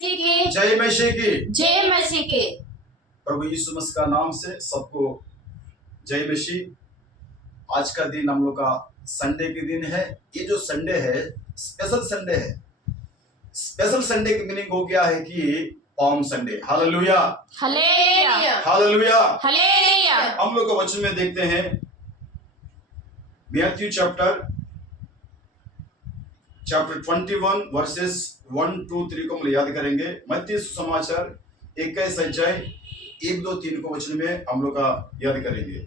जय मसीह की। जय मसीह के। प्रभु यीशु मसीह का नाम से सबको जय मसीह। आज का दिन हम लोग का संडे के दिन है। ये जो संडे है स्पेशल संडे है। स्पेशल संडे की मीनिंग हो गया है कि palm Sunday. Hallelujah hallelujah hallelujah. Hallelujah. हम लोग का वचन में देखते हैं मैथ्यू चैप्टर 21 वर्सेस 1, 2, 3 को हम याद करेंगे। मत्ती सुसमाचार 21 अध्याय 1, 2, 3 को वचन में हम लोग का याद करेंगे।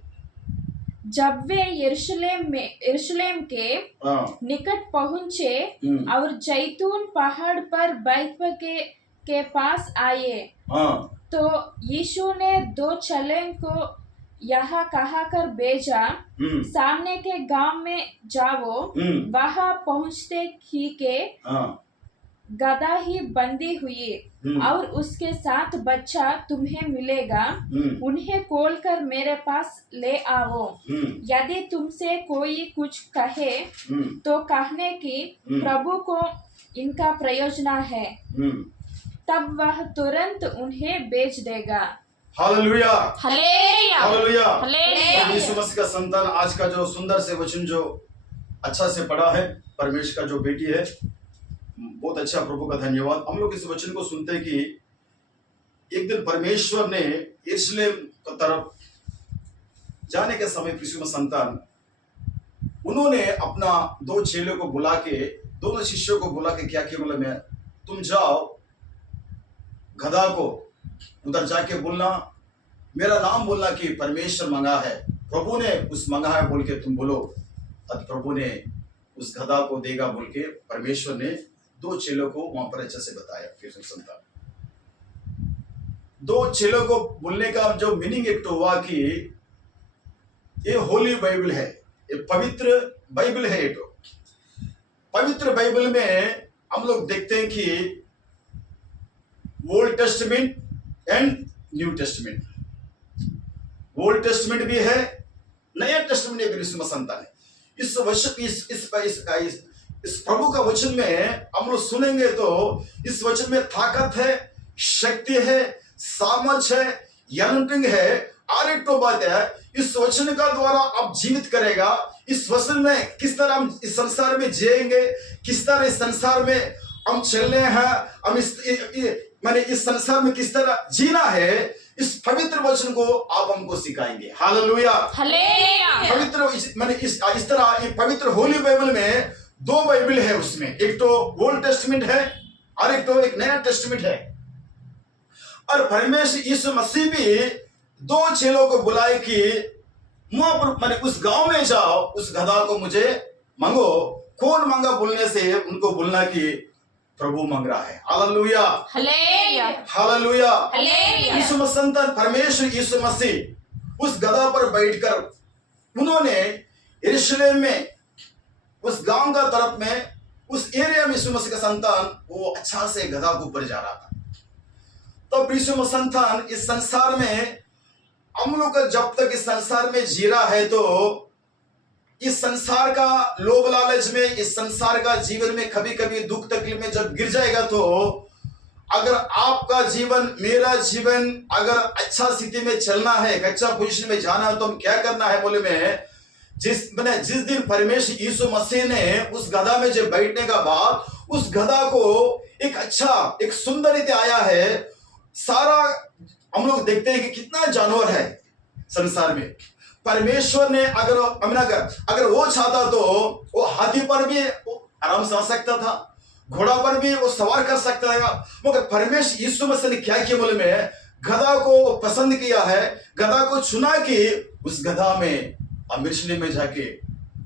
जब वे यरूशलेम के निकट पहुंचे और जैतून पहाड़ पर बैतफगे के पास आए, तो यीशु ने 2 चेलों को यहाँ कहकर भेजा, सामने के गांव में जाओ। वहां पहुंचते ही के गधा ही बंदी हुई और उसके साथ बच्चा तुम्हें मिलेगा। उन्हें खोलकर मेरे पास ले आओ। यदि तुमसे कोई कुछ कहे तो कहने की प्रभु को इनका प्रयोजन है, तब वह तुरंत उन्हें बेच देगा। Hallelujah hallelujah hallelujah. Hallelujah. Yeshu मसीह का संतान आज का जो सुंदर से वचन जो अच्छा से पढ़ा है, परमेश्वर का जो बेटी है, बहुत अच्छा, प्रभु का धन्यवाद। हम लोग इस वचन को सुनते कि एक दिन परमेश्वर ने यरूशलेम की तरफ जाने के समय यीशु मसीह संतान उन्होंने अपना 2 चेलों को बुला के, दोनों शिष्यों को बुला के क्या किया, बोला मैं तुम जाओ गधा को उधर जाके बोलना, मेरा नाम बोलना कि परमेश्वर मंगा है, प्रभु ने उस मंगा है बोल के तुम बोलो, तब प्रभु ने उस गधा को देगा बोल के परमेश्वर ने 2 चेलों को वहां पर अच्छे से बताया। फिर संतान 2 चेलों को बोलने का जो मीनिंग एक तो हुआ कि ये होली बाइबल है, ये पवित्र बाइबल है। ये तो पवित्र बाइबल में हम लोग देखते हैं कि old testament and new testament, old testament भी है, नया टेस्टमेंट भी यीशु मसीह संतान है। इस वचन इस प्रभु का वचन में हम लोग सुनेंगे तो इस वचन में ताकत है, शक्ति है, सामर्थ है, अनॉइंटिंग है। और एक तो बात है, इस वचन का द्वारा आप जीवित करेगा। इस वचन में किस तरह हम इस संसार में जिएंगे, किस तरह इस संसार में हम चलने हैं, हम इस संसार में किस तरह जीना है, इस पवित्र वचन को आप हमको सिखाएंगे। Hallelujah hallelujah. पवित्र इस तरह ये पवित्र होली बाइबल में 2 बाइबल है। उसमें एक तो ओल्ड टेस्टमेंट है और एक नया टेस्टमेंट है। और परमेश्वर यीशु मसीह भी 2 चेलों को बुलाए कि वहां पर उस गांव में जाओ, उस गधा को मुझे मांगो। कौन मांगा बोलने से उनको बोलना कि प्रभु मांग रहा है। Hallelujah hallelujah hallelujah. Hallelujah. Yeshu Masih संतान परमेश्वर यीशु मसीह उस गधा पर बैठकर उन्होंने यरूशलेम में उस गांव का तरफ में उस एरिया में यीशु मसीह का संतान वो अच्छा से गधा के ऊपर जा रहा था। तो यीशु मसीह संतान इस संसार में हम लोग का जब तक इस संसार में जी रहा है, तो इस संसार का लोभ लालच में, इस संसार का जीवन में कभी कभी दुख तकलीफ में जब गिर जाएगा, तो अगर आपका जीवन, मेरा जीवन अगर अच्छा स्थिति में चलना है, अच्छा पोजीशन में जाना है, तो हम क्या करना है बोले में, जिस दिन परमेश्वर यीशु मसीह ने उस गधा में जब बैठने का बाद उस गधा को एक अच्छा, एक सुंदर रीति आया है। सारा हम लोग देखते हैं कि कितना जानवर है संसार में। परमेश्वर ने अगर वो चाहता तो वो हाथी पर भी आराम से आ सकता था, घोड़ा पर भी वो सवार कर सकता था, मगर परमेश्वर यीशु मसीह ने क्या किया बोले में, गधा को पसंद किया है, गधा को चुना कि उस गधा में यरूशलेम में जाके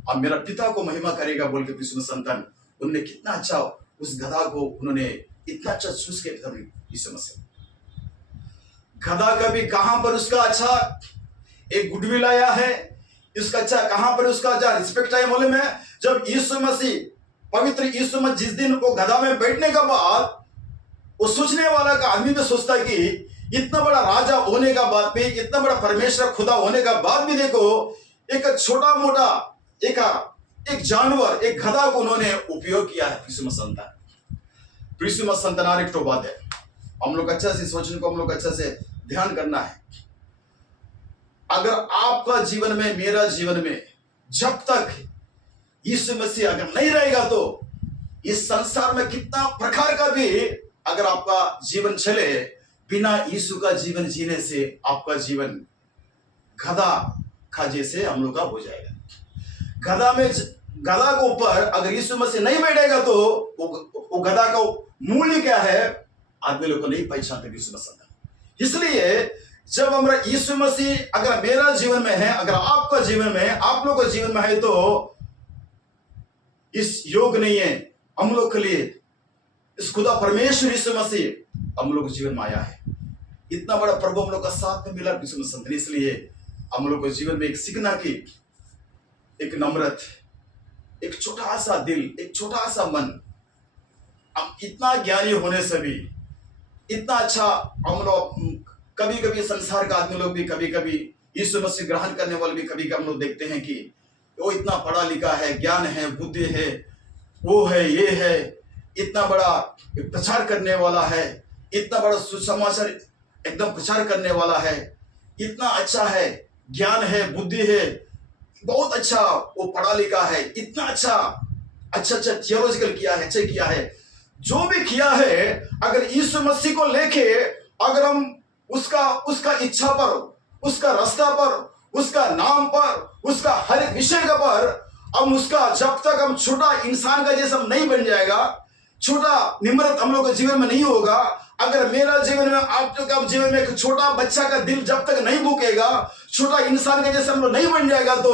अब मेरा पिता को महिमा करेगा बोल के यीशु मसीह संतान उन्होंने कितना अच्छा उस गधा को उन्होंने इतना अच्छा चूज किया। यीशु मसीह गधा कभी कहां पर उसका अच्छा एक गुडविल आया है, इसका अच्छा कहां पर उसका अच्छा रिस्पेक्ट आया बोले में, जब यीशु मसीह, पवित्र यीशु मसीह जिस दिन वो गधा में बैठने के बाद वो सोचने वाला का आदमी में सोचता है कि इतना बड़ा राजा होने का बाद भी, इतना बड़ा परमेश्वर खुदा होने का बाद भी देखो एक छोटा मोटा एक जानवर, एक गधा को उन्होंने उपयोग किया है। यीशु मसीह संतान एक तो बात है। हम लोग अच्छा से सोचने को, हम लोग अच्छा से ध्यान करना है। अगर आपका जीवन में, मेरा जीवन में जब तक यीशु मसीह अगर नहीं रहेगा तो इस संसार में कितना प्रकार का भी अगर आपका जीवन चले, बिना यीशु का जीवन जीने से आपका जीवन गधा का जैसे हम लोग का हो जाएगा। गधा के ऊपर अगर यीशु मसीह नहीं बैठेगा तो वो गधा का मूल्य क्या है आदमी लोग को नहीं पहचानते यीशु मसीह। इसलिए जब हमारा यीशु मसीह अगर मेरा जीवन में है, अगर आपका जीवन में, आप लोग का जीवन में है, तो इस योग नहीं है हम लोग के लिए इस खुदा परमेश्वर यीशु मसीह हम लोग के जीवन में आया है। इतना बड़ा प्रभु हम लोग का साथ में मिला यीशु मसीह। इसलिए हम लोग को जीवन में एक सीखना की, एक नम्रत, एक छोटा सा दिल, एक छोटा सा मन। हम इतना ज्ञानी होने से भी इतना अच्छा हम लोग कभी कभी संसार का आदमी लोग भी कभी कभी यीशु मसीह ग्रहण करने वाले भी कभी हम लोग देखते हैं कि वो इतना पढ़ा लिखा है, ज्ञान है, बुद्धि है, वो है, ये है, इतना बड़ा प्रचार करने वाला है, इतना बड़ा सुसमाचार एकदम प्रचार करने वाला है, इतना अच्छा है, ज्ञान है, बुद्धि है, बहुत अच्छा वो पढ़ा लिखा है, इतना अच्छा थियोलॉजिकल किया है, अच्छा किया है। जो भी किया है अगर यीशु मसीह को लेके अगर हम उसका इच्छा पर, उसका रास्ता पर, उसका नाम पर, उसका हर एक विषय का पर हम उसका जब तक हम छोटा इंसान का जैसा हम नहीं बन जाएगा, छोटा निम्रत हम लोग के जीवन में नहीं होगा, अगर मेरा जीवन में, आप लोग का जीवन में एक छोटा बच्चा का दिल जब तक नहीं भूकेगा, छोटा इंसान के जैसे हम लोग नहीं बन जाएगा तो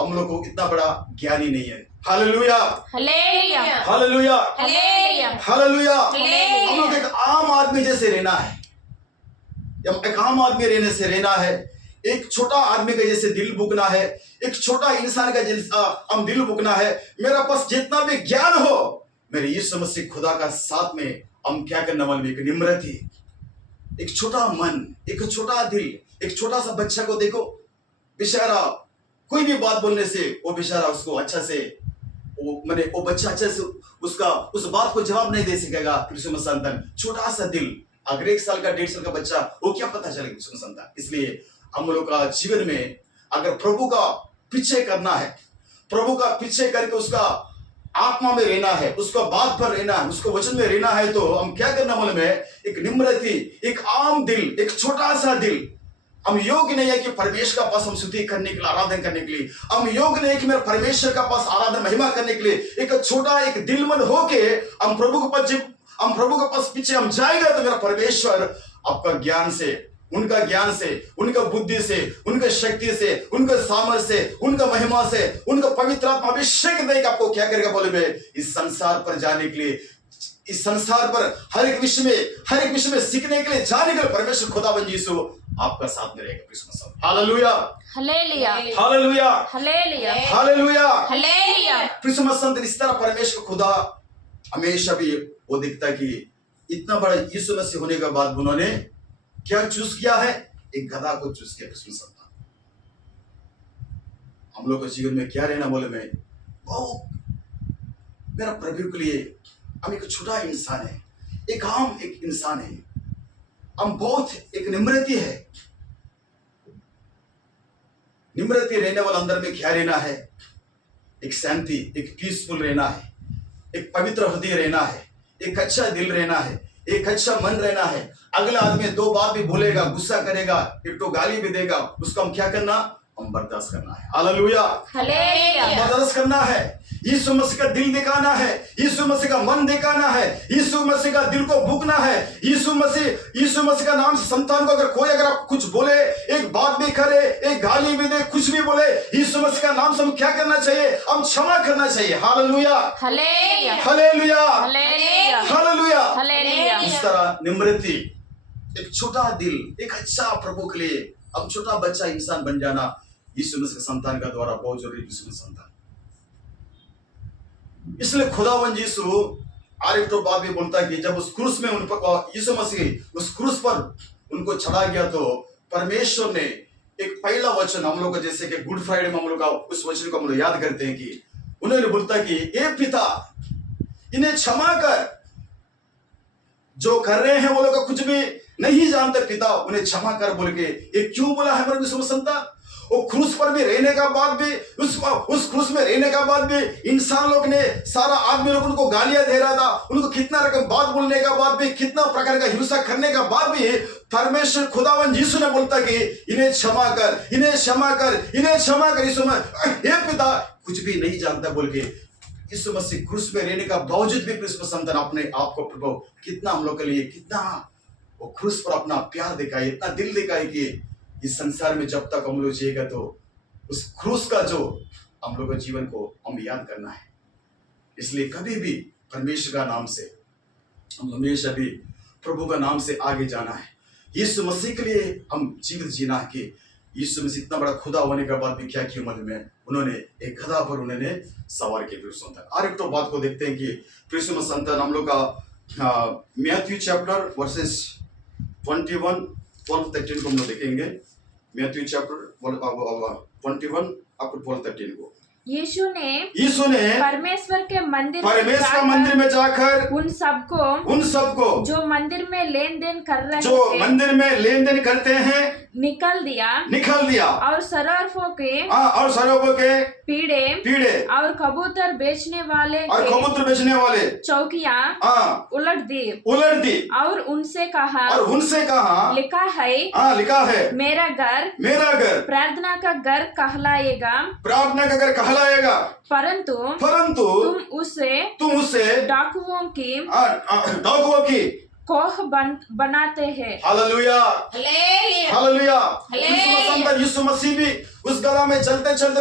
हम लोग को इतना बड़ा ज्ञानी नहीं है। Hallelujah, hallelujah, hallelujah, hallelujah, hallelujah. Hallelujah. हम लोग एक आम आदमी जैसे रहना है, एक आम आदमी रहने से रहना है, एक छोटा आदमी का जैसे दिल भूकना है, एक छोटा इंसान का जैसा हम दिल भूकना है। मेरा पास जितना भी ज्ञान हो, मेरे यीशु मसीह खुदा का साथ में हम क्या करने वाले, एक निम्रति, एक छोटा मन, एक छोटा दिल, एक छोटा सा बच्चा को देखो, बेचारा कोई भी बात बोलने से वो बेचारा उसको अच्छा से वो बच्चा अच्छे से उस बात को जवाब नहीं दे सकेगा। यीशु मसीह संतान, छोटा सा दिल, अगर 1 साल का 1.5 साल का बच्चा वो क्या पता चलेगा यीशु मसीह संतान। इसलिए हम लोग का जीवन में अगर प्रभु का पीछे करना है, प्रभु का पीछे करके उसका आत्मा में रहना है, उसका बात पर रहना है, उसको वचन में रहना है, तो हम क्या करना मालूम है, एक निम्रति, एक आम दिल, एक छोटा सा दिल। हम योग्य नहीं है कि परमेश्वर का पास हम स्तुति करने के लिए, आराधना करने के लिए, हम योग्य नहीं कि मेरे परमेश्वर का पास आराधना महिमा करने के लिए। एक छोटा एक दिलमन होके हम प्रभु के पास पीछे हम जाएगा तो मेरा परमेश्वर आपका ज्ञान से, उनका बुद्धि से, उनका शक्ति से, उनका सामर्थ्य से, उनका महिमा से, उनका पवित्र आत्मा अभिषेक देकर आपको क्या करेगा बोले मैं इस संसार पर जाने के लिए, इस संसार पर हर एक विषय में सीखने के लिए जाने के लिए परमेश्वर खुदावंद यीशु आपका साथ में रहेगा। Hallelujah, hallelujah, hallelujah, hallelujah, hallelujah, hallelujah. Christmas संत इस तरह परमेश्वर खुदा हमेशा भी वो दिखता कि इतना बड़ा यीशु मसीह होने के बाद उन्होंने क्या चूज किया है, एक गधा को चूज किया। क्रिसमस संत हम लोग के जीवन में क्या रहना बोले मैं बहुत मेरा प्रभु के लिए हम एक छोटा इंसान है, एक आम एक इंसान है, हम बहुत एक निम्रति है, निम्रति रहने वाला अंदर में क्या रहना है, एक शांति, एक पीसफुल रहना है, एक पवित्र हृदय रहना है, एक अच्छा दिल रहना है, एक अच्छा मन रहना है। अगला आदमी 2 बात भी बोलेगा, गुस्सा करेगा, एक तो गाली भी देगा, उसको हम क्या करना, हम बर्दाश्त करना है। Hallelujah, hallelujah. बर्दाश्त करना है, यीशु मसीह का दिल दिखाना है, यीशु मसीह का मन दिखाना है, यीशु मसीह का दिल को भूखना है। यीशु मसीह का नाम से संतान को अगर आप कुछ बोले, एक बात भी करे, एक गाली भी दे, कुछ भी बोले, यीशु मसीह का नाम से हम क्या करना चाहिए, हम क्षमा करना चाहिए। Hallelujah, hallelujah, hallelujah, hallelujah, hallelujah. Hallelujah. इस तरह निम्रति, एक छोटा दिल, एक अच्छा प्रभु के लिए हम छोटा बच्चा इंसान बन जाना यीशु मसीह संतान का द्वारा बहुत जरूरी। यीशु मसीह संतान, इसलिए खुदावंद यीशु और एक तो बात भी बोलता है कि जब उस क्रूस में यीशु मसीह उस क्रूस पर उनको चढ़ा गया तो परमेश्वर ने एक पहला वचन हम लोग का, जैसे कि गुड फ्राइडे में हम लोग का उस वचन को हम लोग याद करते हैं कि उन्होंने बोलता कि ए पिता, इन्हें क्षमा कर, जो कर रहे हैं वो लोग कुछ भी नहीं जानते, पिता उन्हें क्षमा कर बोल के। ये क्यों बोला है मेरे विश्व संतान? वो क्रूस पर भी रहने का बाद भी, उस क्रूस में रहने का बाद भी इंसान लोग ने, सारा आदमी लोग उनको गालियां दे रहा था, उनको कितना रकम बात बोलने का बाद भी, कितना प्रकार का हिंसा करने का बाद भी परमेश्वर खुदावन यीशु ने बोलता कि इन्हें क्षमा कर, इन्हें क्षमा कर, इन्हें क्षमा कर। यीशु हे पिता कुछ भी नहीं जानता बोल के यीशु मसीह क्रूस में रहने का बावजूद भी कृष्ण संतान अपने आप को प्रभु कितना हम लोग के लिए, कितना वो क्रूस पर अपना प्यार दिखाए, इतना दिल दिखाए कि इस संसार में जब तक हम लोग जिएगा तो उस क्रूस का जो हम लोग के जीवन को हम याद करना है। इसलिए कभी भी परमेश्वर का नाम से हम हमेशा भी प्रभु का नाम से आगे जाना है। यीशु मसीह के लिए हम जीवित जीना है कि यीशु मसीह इतना बड़ा खुदा होने के बाद भी क्या की उम्र में उन्होंने एक गधा पर उन्होंने सवार किया प्रिय संतान। और एक तो बात को देखते हैं कि प्रिय संतान हम लोग का मैथ्यू चैप्टर वर्सेस 21:12-13 को हम लोग देखेंगे। मैथ्यू चैप्टर 21 up to 12-13 को यीशु ने परमेश्वर के मंदिर में जाकर उन सबको जो मंदिर में लेन देन कर रहे जो थे, मंदिर में लेन देन करते हैं निकल दिया और सराफों के पीड़े और कबूतर बेचने वाले चौकियां उलट दी और उनसे कहा लिखा है मेरा घर प्रार्थना का घर कहलाएगा, परंतु तुम उसे डाकुओं की कोह बनाते हैं। Hallelujah hallelujah. यीशु मसीह भी उस गला में चलते चलते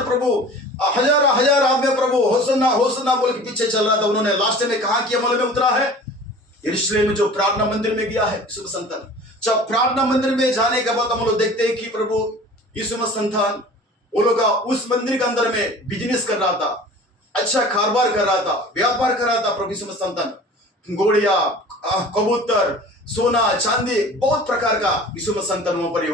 प्रभु हजार आदमी प्रभु होसन्ना होसन्ना बोल के पीछे चल रहा था। उन्होंने लास्ट में कहा कि अमल में उतरा है यरूशलेम में जो प्रार्थना मंदिर में गया है यीशु संतान। जब प्रार्थना मंदिर में जाने के बाद हम लोग देखते हैं कि प्रभु यीशु संतान वो लोग उस मंदिर के अंदर में बिजनेस कर रहा था, अच्छा कारोबार कर रहा था, व्यापार कर रहा था। प्रभु यीशु संतान घोड़िया कबूतर सोना चांदी बहुत प्रकार का यीशु संतान वहां पर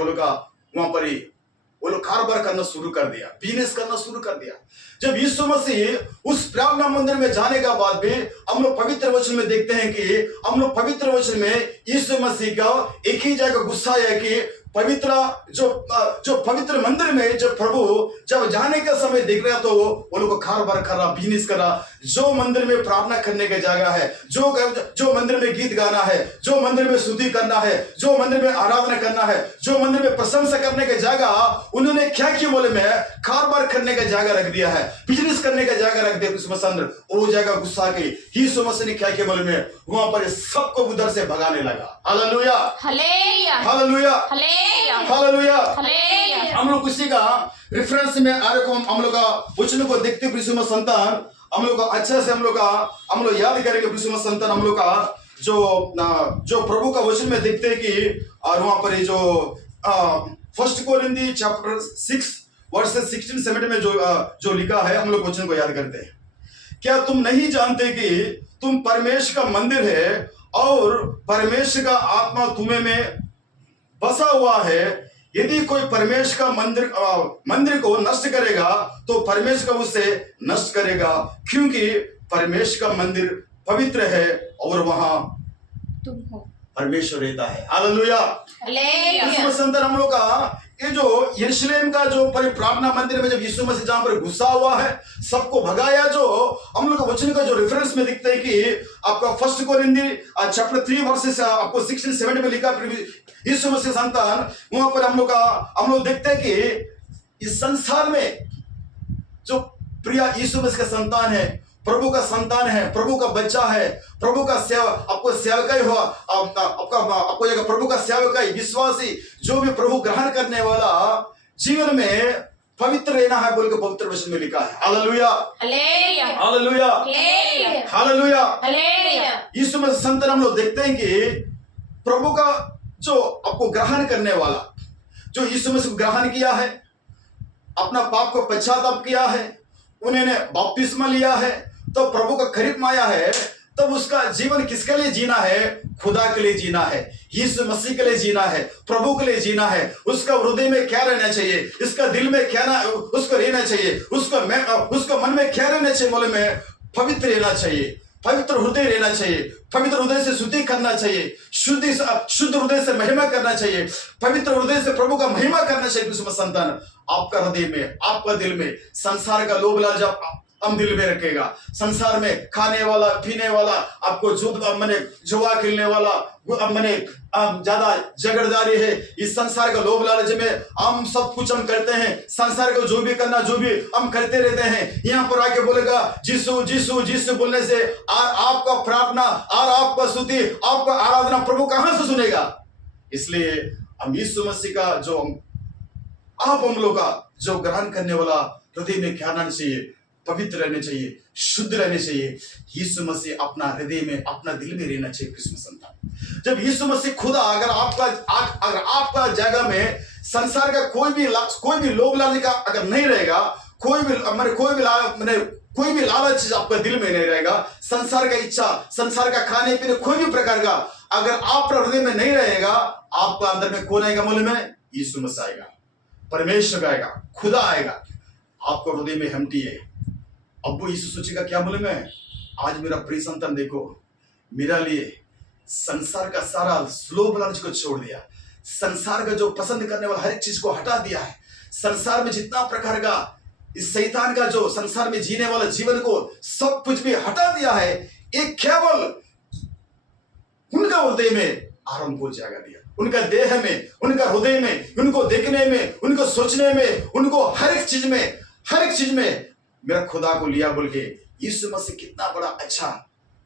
वो लोग कारोबार करना शुरू कर दिया, बिजनेस करना शुरू कर दिया। जब यीशु मसीह उस प्रार्थना मंदिर में जाने का बाद भी हम लोग पवित्र वचन में देखते हैं कि हम लोग पवित्र वचन में यीशु मसीह का एक ही जगह गुस्सा है कि पवित्र जो पवित्र मंदिर में जब प्रभु जब जाने का समय देख रहा तो वो लोग कारोबार कर रहा, बिजनेस कर रहा। जो मंदिर में प्रार्थना करने की जगह है, जो मंदिर में गीत गाना है, जो मंदिर में स्तुति करना है, जो मंदिर में आराधना करना है, जो मंदिर में प्रशंसा करने की जगह उन्होंने क्या किया बोले में कारोबार करने का जगह रख दिया है, बिजनेस करने का जगह रख दिया। वो जगह गुस्सा के यीशु मसीह ने क्या किया बोले में वहां पर सबको उधर से भगाने लगा। Hallelujah hallelujah hallelujah. हम लोग इसी का रेफरेंस में हम लोग का वचन को देखते हुए संतान हम लोग का अच्छा से हम लोग याद करेंगे। संतान हम लोग का जो प्रभु का वचन में देखते हैं कि और वहां पर जो 1 कोरिन्थी चैप्टर 6 वर्सेस 16-17 में जो लिखा है हम लोग वचन को याद करते हैं। क्या तुम नहीं जानते कि तुम परमेश्वर का मंदिर है और परमेश्वर का आत्मा तुम्हें में बसा हुआ है? यदि कोई परमेश्वर का मंदिर को नष्ट करेगा तो परमेश्वर का उसे नष्ट करेगा, क्योंकि परमेश्वर का मंदिर पवित्र है और वहां तुम हो, परमेश्वर रहता है। हालेलुया संतान हम लोग का ये जो यरूशलेम का जो प्रार्थना मंदिर में जब यीशु मसीह जहां पर घुसा हुआ है सबको भगाया, जो हम लोग वचन का जो रेफरेंस में दिखता है कि आपका 1 कोरिन्थी चैप्टर 3 वर्सेस आपको 16-17 में लिखा यीशु मसीह संतान वहां पर हम लोग देखते हैं कि इस संसार में जो प्रिय यीशु मसीह का संतान है, प्रभु का संतान है, प्रभु का बच्चा है, प्रभु का आपको सेवकाई हुआ आपको जगह प्रभु का सेवकाई विश्वासी जो भी प्रभु ग्रहण करने वाला जीवन में पवित्र रहना है बोल के पवित्र वचन में लिखा है। Hallelujah hallelujah hallelujah. Yeshu Masih संतान हम लोग देखते हैं कि प्रभु का जो आपको ग्रहण करने वाला जो यीशु मसीह को ग्रहण किया है, अपना पाप को पश्चाताप किया है, उन्होंने बपतिस्मा लिया है, तो प्रभु का करीब आया है, तब उसका जीवन किसके लिए जीना है? खुदा के लिए जीना है, यीशु मसीह के लिए जीना है, प्रभु के लिए जीना है। उसका हृदय में क्या रहना चाहिए, इसका दिल में क्या उसको रहना चाहिए, उसको मन में क्या रहना चाहिए बोले में पवित्र रहना चाहिए। पवित्र हृदय रहना चाहिए, पवित्र हृदय से स्तुति करना चाहिए, शुद्ध हृदय से महिमा करना चाहिए, पवित्र हृदय से प्रभु का महिमा करना चाहिए। क्रिसमस संतान, आपका हृदय में, आपका दिल में संसार का लोभ लालच जब हम दिल में रखेगा, संसार में खाने वाला पीने वाला, आपको जुआ खेलने वाला, ज्यादा झगड़दारी है, इस संसार का लोभ लालच में हम सब कुछ हम करते हैं, संसार को जो भी करना जो भी हम करते रहते हैं। यहाँ पर आके बोलेगा जीसु जीसु जीसु बोलने से और आपका प्रार्थना और आपका स्तुति, आपका आराधना प्रभु कहां से सुनेगा? इसलिए हम यीशु मसीह का जो आप हम लोग का जो ग्रहण करने वाला हृदय में क्या रहना चाहिए, पवित्र रहने चाहिए, शुद्ध रहने चाहिए। यीशु मसीह अपना हृदय में, अपना दिल में रहना चाहिए। क्रिसमस संतान, जब यीशु मसीह खुदा अगर आपका जगह में संसार का कोई भी लोभ लालच का अगर नहीं रहेगा, कोई भी लालच आपका दिल में नहीं रहेगा, संसार का इच्छा, संसार का खाने पीने कोई भी प्रकार का अगर आपका हृदय में नहीं रहेगा, आपका अंदर में कौन आएगा मालूम है? यीशु मसीह आएगा, परमेश्वर आएगा, खुदा आएगा। आपको हृदय में हमटी है, अब वो यीशु सोचेगा क्या मालूम है, आज मेरा प्रिय संतान देखो, मेरा लिए संसार का सारा लोभ लालच को छोड़ दिया, संसार का जो पसंद करने वाला हर एक चीज को हटा दिया है, संसार में जितना प्रकार का इस शैतान का जो संसार में जीने वाला जीवन को सब कुछ भी हटा दिया है, एक केवल उनका हृदय में आराम को जगह दिया, उनका देह में, उनका हृदय में, उनको देखने में, उनको सोचने में, उनको हर एक चीज में मेरा खुदा को लिया बोल के यीशु मसीह कितना बड़ा अच्छा,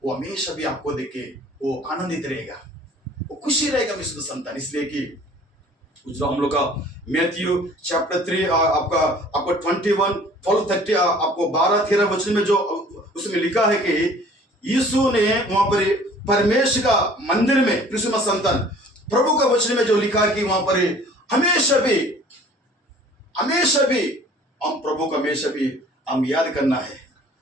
वो हमेशा भी आपको देखे वो आनंदित रहेगा, वो खुशी रहेगा यीशु संतान। इसलिए कि जो हम लोग का मैथ्यू चैप्टर 3 आपको 21:12-30 आपको 12-13 वचन में जो उसमें लिखा है कि यीशु ने वहां पर परमेश्वर का मंदिर में, क्रिसमस संतान प्रभु का वचन में जो लिखा है कि वहां पर हमेशा भी हम प्रभु का हमेशा भी हम याद करना है,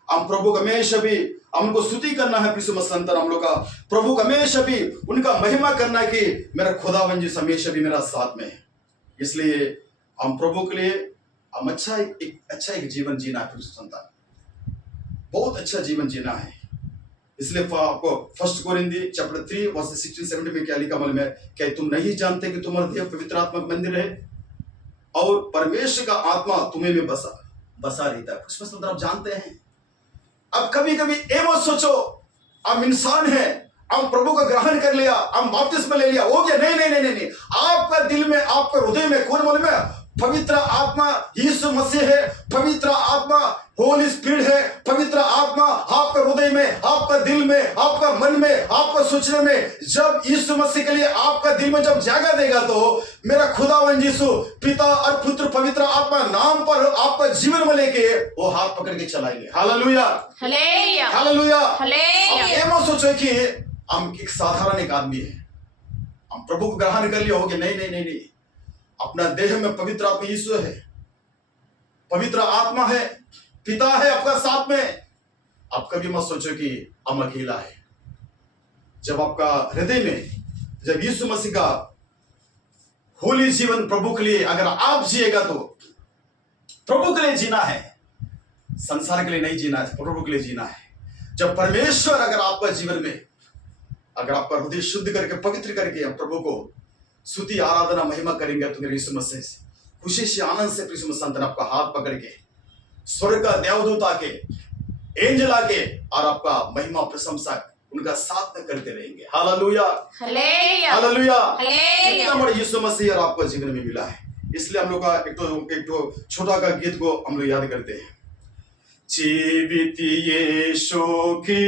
हम प्रभु का हमेशा भी हमको स्तुति करना है। क्रिसमस संतान हम लोग का प्रभु का हमेशा भी उनका महिमा करना है कि मेरा खुदावन जी हमेशा भी मेरा साथ में है। इसलिए हम प्रभु के लिए हम अच्छा एक जीवन जीना है। क्रिसमस संतान बहुत अच्छा जीवन जीना है। इसलिए आपको 1 कोरिन्थी चैप्टर 3 वर्स 16-17 में क्या लिखा मालूम है? क्या तुम नहीं जानते कि तुम्हारा देह पवित्र आत्मा का मंदिर है और परमेश्वर का आत्मा तुम्हें में बसा रहता है। क्रिसमस संतान आप जानते हैं। अब कभी कभी ये मत सोचो हम इंसान हैं, हम प्रभु का ग्रहण कर लिया, हम बपतिस्मा ले लिया, हो गया। नहीं, आपका दिल में, आपका हृदय में कौन मालूम है? पवित्र आत्मा यीशु मसीह है, पवित्र आत्मा होली स्पिरिट है, पवित्र आत्मा आपका हृदय में, आपका दिल में, आपका मन में, आपका सोचने में। जब यीशु मसीह के लिए आपका दिल में जब जगह देगा तो मेरा खुदावन यीशु पिता और पुत्र पवित्र आत्मा नाम पर आपका जीवन में लेके वो हाथ पकड़ के चलाएंगे। Hallelujah, hallelujah, hallelujah. हालेलुया। ये मत सोचो कि हम एक साधारण एक आदमी है, हम प्रभु को ग्रहण कर लिया हो गया। नहीं, अपना देह में पवित्र आत्मा यीशु है, पवित्र आत्मा है, पिता है आपका साथ में। आप कभी मत सोचो कि हम अकेला है। जब आपका हृदय में जब यीशु मसीह का होली जीवन प्रभु के लिए अगर आप जिएगा तो प्रभु के लिए जीना है, संसार के लिए नहीं जीना है, प्रभु के लिए जीना है। जब परमेश्वर अगर आपका जीवन में अगर आपका हृदय शुद्ध करके पवित्र करके हम प्रभु को स्तुति आराधना महिमा करेंगे तो मेरे यीशु मसीह खुशी से आनंद से क्रिसमस संतान आपका हाथ पकड़ के स्वर्ग का देवदूत आके एंजल आके और आपका महिमा प्रशंसा उनका साथ में करते रहेंगे। Hallelujah, hallelujah, hallelujah. हालेलुया। इतना बड़ा यीशु मसीह और आपका जीवन में मिला है। इसलिए हम लोग का एक तो छोटा का गीत को हम लोग याद करते हैं। जीवित यीशु की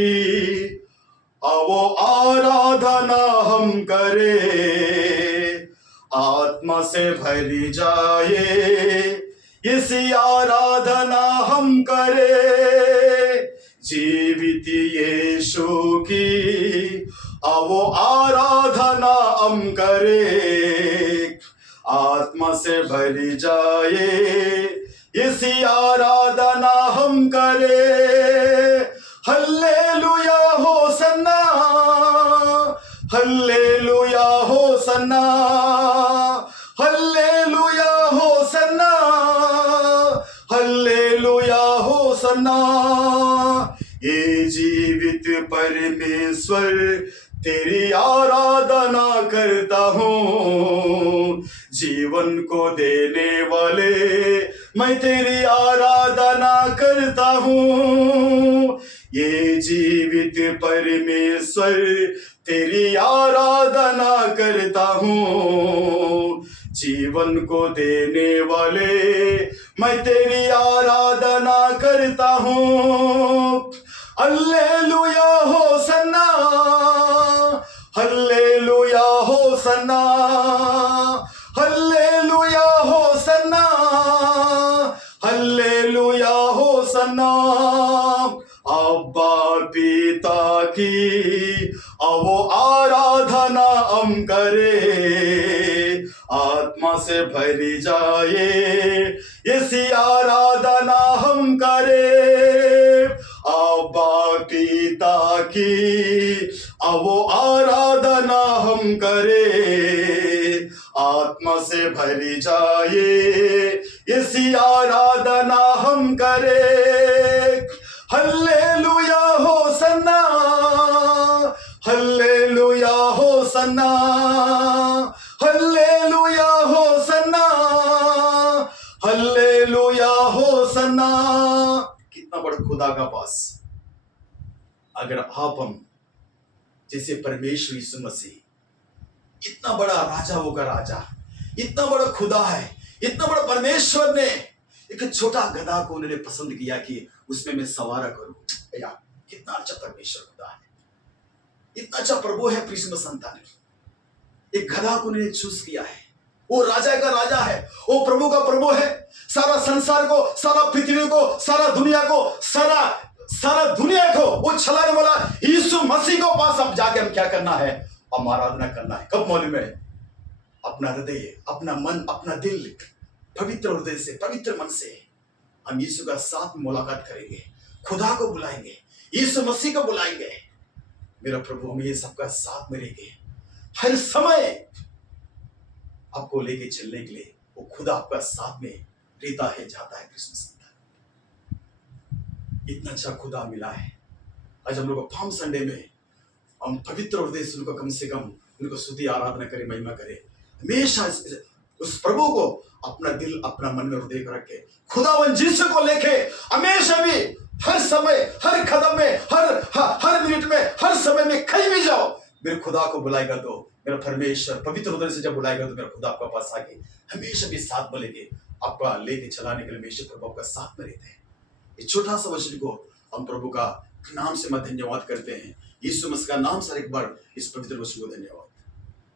वो आराधना हम करें, आत्मा से भरी जाए इसी आराधना हम करें। जीवित यीशु की वो आराधना हम करें, आत्मा से भरी जाए इसी आराधना हम करें। Hallelujah Hosanna, hallelujah Hosanna, hallelujah Hosanna, hallelujah Hosanna. ये जीवित परमेश्वर तेरी आराधना करता हूँ, जीवन को देने वाले मैं तेरी आराधना करता हूँ। ये जीवित परमेश्वर तेरी आराधना करता हूँ, जीवन को देने वाले मैं तेरी आराधना करता हूँ। Hallelujah Hosanna, hallelujah Hosanna, hallelujah Hosanna, hallelujah Hosanna. अब्बा पिता की वो आराधना हम करे, आत्मा से भरी जाए ऐसी आराधना हम करे। अब्बा पिता की वो आराधना हम करे, आत्मा से भरी जाए ऐसी आराधना हम करे। Hallelujah Hosanna, hallelujah Hosanna, hallelujah Hosanna, hallelujah Hosanna. कितना बड़ा खुदा का पास, अगर आप हम जैसे परमेश्वर यीशु मसीह, इतना बड़ा राजा होगा राजा, इतना बड़ा खुदा है, इतना बड़ा परमेश्वर ने एक छोटा गधा को उन्होंने पसंद किया कि उसमें मैं सवारा करूं। या कितना अच्छा परमेश्वर खुदा है, इतना अच्छा प्रभु है। प्रिय संतान, एक गधा को उन्होंने चूज किया है। वो राजा का राजा है, वो प्रभु का प्रभु है। सारा संसार को, सारा पृथ्वी को, सारा दुनिया को, सारा दुनिया को वो चलाने वाला यीशु मसीह को पास अब जाके हम क्या करना है? हम आराधना करना है। कब मालूम है? अपना हृदय, अपना मन, अपना दिल पवित्र हृदय से, पवित्र मन से हम यीशु का साथ में मुलाकात करेंगे, खुदा को बुलाएंगे, यीशु मसीह को बुलाएंगे। मेरा प्रभु हमें ये सबका साथ में रहेंगे हर समय, आपको लेके चलने के लिए वो खुदा आपका साथ में रहता है, जाता है। कृष्ण संतान, इतना अच्छा खुदा मिला है। आज हम लोग पाम संडे में हम पवित्र हृदय से उनको कम से कम उनको स्तुति आराधना करें, महिमा करें। हमेशा उस प्रभु को अपना दिल, अपना मन में हृदय को रखे, खुदावन यीशु को लेके हमेशा भी, हर समय, हर कदम में, हर मिनट में, हर समय में कहीं भी जाओ, मेरे खुदा को बुलाएगा तो मेरा परमेश्वर पवित्र हृदय से जब बुलाएगा तो मेरा खुदा आपका पास आके हमेशा भी साथ मिलेंगे। आपका लेके चलाने के लिए हमेशा प्रभु आपका साथ में रहते हैं। इस छोटा सा वचन को हम प्रभु का नाम से मैं धन्यवाद करते हैं। यीशु मसीह का नाम से एक बार इस पवित्र वचन को धन्यवाद।